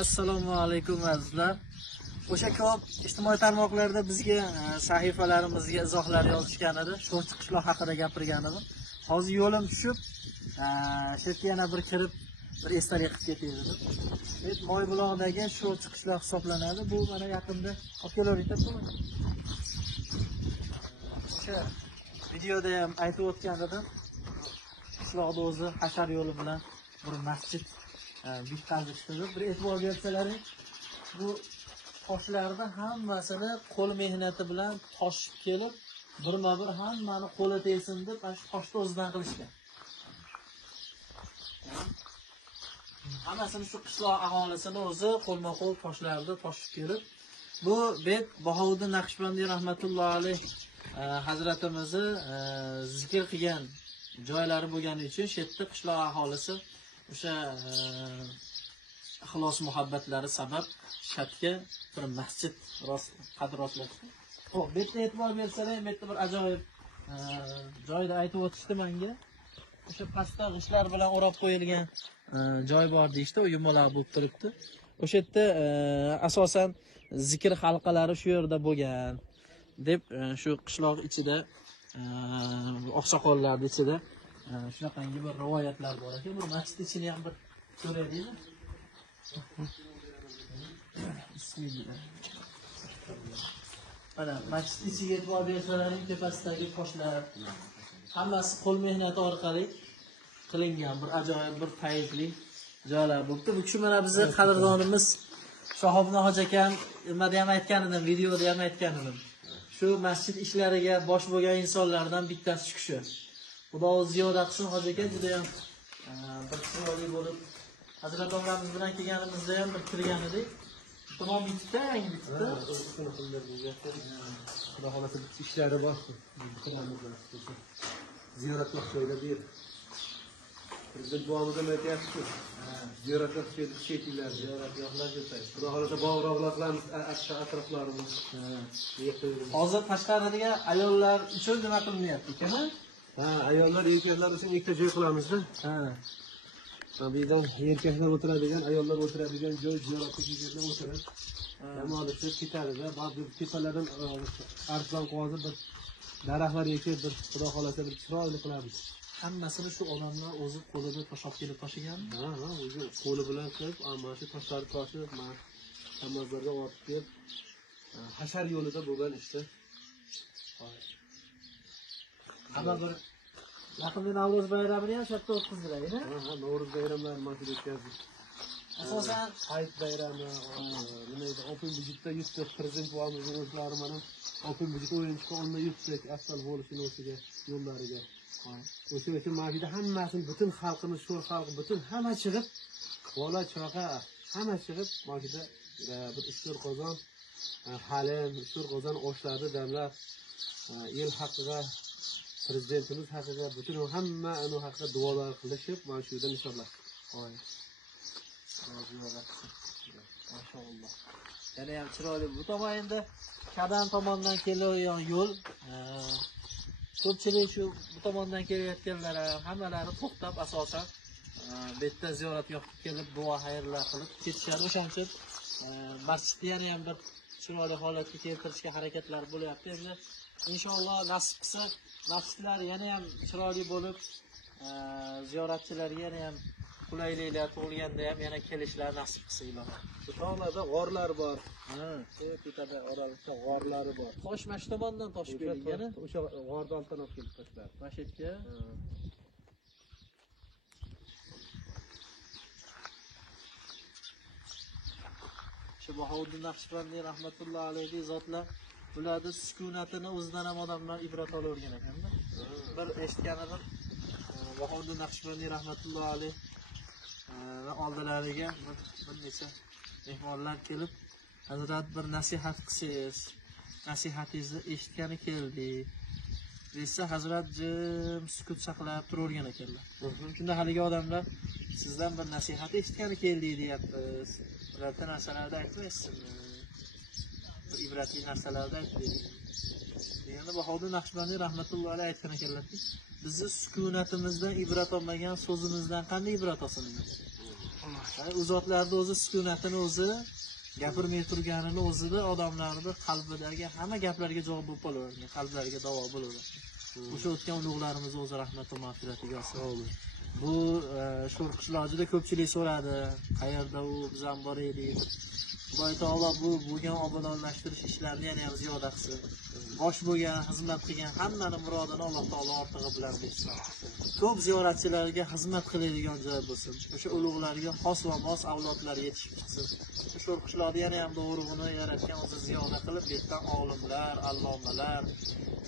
Assalomu alaykum azizlar. O'sha ko'p ijtimoiy tarmoqlarda bizga sahifalarimizga izohlar yozishgan edi. Sho'rchi qishloq haqida gapirgan edim. Hozir yo'lim tushib, shu yerga yana bir kirib, bir esdalik qilib ketdim. Moybuloqdagi Sho'rchi qishloq hisoblanadi. Bu mana yaqinda olib kelaverib o'sha videoda ham aytib o'tgan edim. Qishloqda o'zi hashar yo'li bilan bir masjid bitkazishdi. Bir e'tibor bersalaring, bu toshlarni hammasini qo'l mehnati bilan toshib kelib, birma-bir hammani qo'li tegsin deb mana shu toshni o'zidan qilishgan. Hammasini shu qishloq aholisini o'zi qo'lma-qo'l toshlarni toshib kelib, bu bet Bahovuddin Naqshbandiy rahmatullohi alayh hazratimizni zikr qilgan joylari bo'lgani uchun shu yerda qishloq aholisi o'sha ixlos muhabbatlari sabab shatga bir masjid qad rostlashdi. Xo'p, bu yerda e'tibor bersalar, bu yerda bir ajoyib joyda aytib o'tishdi menga. O'sha pastda g'ishtlar bilan o'rab qo'yilgan joy bor deyishdi, u yumaloq bo'lib turibdi. O'sha yerda asosan zikr halqalari shu yerda bo'lgan deb shu qishloq ichida oqsoqollar ichida shunaqangi bir rivoyatlar bor ekan. Bu masjid ichini ham bir ko'raylikmi? Bismillah. Mana masjid ichiga e'tibor bersalaring, tepasidagi toshlar hammasi qo'l mehnati orqali qilingan bir ajoyib, bir fayzli joylar bo'libdi. Bu kishi mana bizni qadrdonimiz Shahobna hoji akam nimada ham aytgan edim, videoda ham aytgan edim. Shu masjid ishlariga bosh bo'lgan insonlardan bittasi shu kishi. Xudo o'zi ziyoda qilsin, hoji aka juda ham bir chiroyli bo'lib, Hazrat Omramiz bilan kelganimizda ham bir kirgan edik. Tamom bitta, yangi bitta. Xudo xolasa ishlari bor. Ziyoratga joylar ber. Prezident bog'imizdan aytyapti. Ziyoratga shekillar, ziyoratgohlar ko'paydi. Xudo xolasa bog'roqlar qilamiz atroflarimiz. Hozir tashqaridagi ayollar uchun nima qilinmayapti ekan-a? Ha, ayollar, erkaklar uchun ikkita joy qilamiz-da. Ha. Bizdan erkaklar o'tiradigan, ayollar o'tiradigan joy, ziyoratga kelganlar o'tiradi. Jamoatlar ketadi-da, ba'zi tepalardan arzon qozib bir daraxtlar ekib, bir Xudo xolasa bir chiroyli qilamiz. Hammasini shu odamlar o'zi qo'lida toshab kelib tashiganmi? Ha, o'zi qo'li bilan qilib, mana shu toshlarni toshib, mana namozlarga otib kelib, hashar yo'lida bo'lgan ishda. Hamma bir yaqinda Navro'z bayramini ham shatda o'tkazdilar-a? Ha, Navro'z bayramlari mana shu o'tkazdik. Asosan Hayit bayrami, nima edi, Open Bujitda yutdi, prezident bog'imizning o'zlari mana Open Bujit o'yinchiga onda yutdik, afzal bo'lishini o'ziga, yo'llariga. O'sha uchun mana hammasini, butun xalqimiz, sho'r xalq, butun hamma chiqib, bola, chaqa, hamma chiqib, mana bir ishlar qozon, halim, ishlar qozon oshlarni damlab, el haqiga, prezidentimiz haqiga, butun hamma anu haqiga duolar qilishib, mana shu yerda inshaalloh. Mashallah. Yana ham chiroyli. Bu tomon endi Kadan tomondan kelayotgan yo'l, ko'pchilik shu bu tomondan kelayotganlar hammalari to'xtab asosan bu yerda ziyoratgohga kelib duo xayrlar qilib ketishadi. O'shaning uchun masjidni yana ham bir chiroyli holatga keltirishga harakatlar bo'lyapti. Endi inshaalloh nasib qilsa masjidlar yana ham chiroyli bo'lib, ziyoratchilarga yana ham qulayliklar tug'ilganda ham yana kelishlar nasib qilsa ilohim. Bu tog'larda g'orlar bor. Ha, tepada oralikda g'orlari bor. Tosh mana shu tomondan toshib kelgan. O'sha g'ordan olib kelib toshlar. Mana shu yerga. Shu Bahovuddin Naqshbandiy rahmatullohi alayhi zotlar ularning sukunatini o'zidan ham odamlar ibrat olavergan ekanda. Bir eshitgan edim. Bahovuddin Naqshbandiy rahmatullohi alayhi va oldilariga bir necha mehmonlar kelib, Hazrat bir nasihat qilsangiz, nasihatingizni eshitgani keldi desa, Hazrat jim sukut saqlab turavergan ekanlar. Shunda haligi odamlar sizdan bir nasihat eshitgani keldi deyapmiz. Birorta narsalarni aytmaysizmi? Bir ibratli narsalarni aytdingiz. Deganda Bahovuddin Naqshbandiy rahmatullohi alayhi aytgan ekanlar-ki, bizni sukunatimizdan ibrat olmagan so'zimizdan qanday ibrat olsin? U zotlarni o'zi sukunatini o'zi gapirmay turganini o'zida odamlarni qalbidagi hamma gaplarga javob bo'lib qolavergan, qalblariga davo bo'lavergan. O'sha o'tgan ulug'larimiz o'zi rahmat va mag'firatiga olsin. Bu sho'rqishloqida ko'pchilik so'radi, qayerda u biz ham bor edik. Xudoy taolo bu bo'lgan obodonlashtirish ishlarini yana ham ziyoda qilsin. Bosh bo'lgan, xizmat qilgan hammaning murodini Alloh taolo ortig'i bilan bersin. Ko'p ziyoratchilarga xizmat qiladigan joy bo'lsin. O'sha ulug'larga xos va mos avlodlar yetishib chiqsin. Shu sho'rqishloqda yana ham to'g'rig'ini yaratgan o'zi ziyoda qilib, bu yerdan olimlar, allomalar,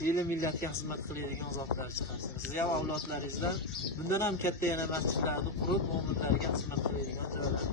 ilm millatga xizmat qiladigan zotlar chiqarsin. Siz ham avlodlaringizdan bundan ham katta yana masjidlarni qurib, mo'minlarga xizmat qiladigan joylar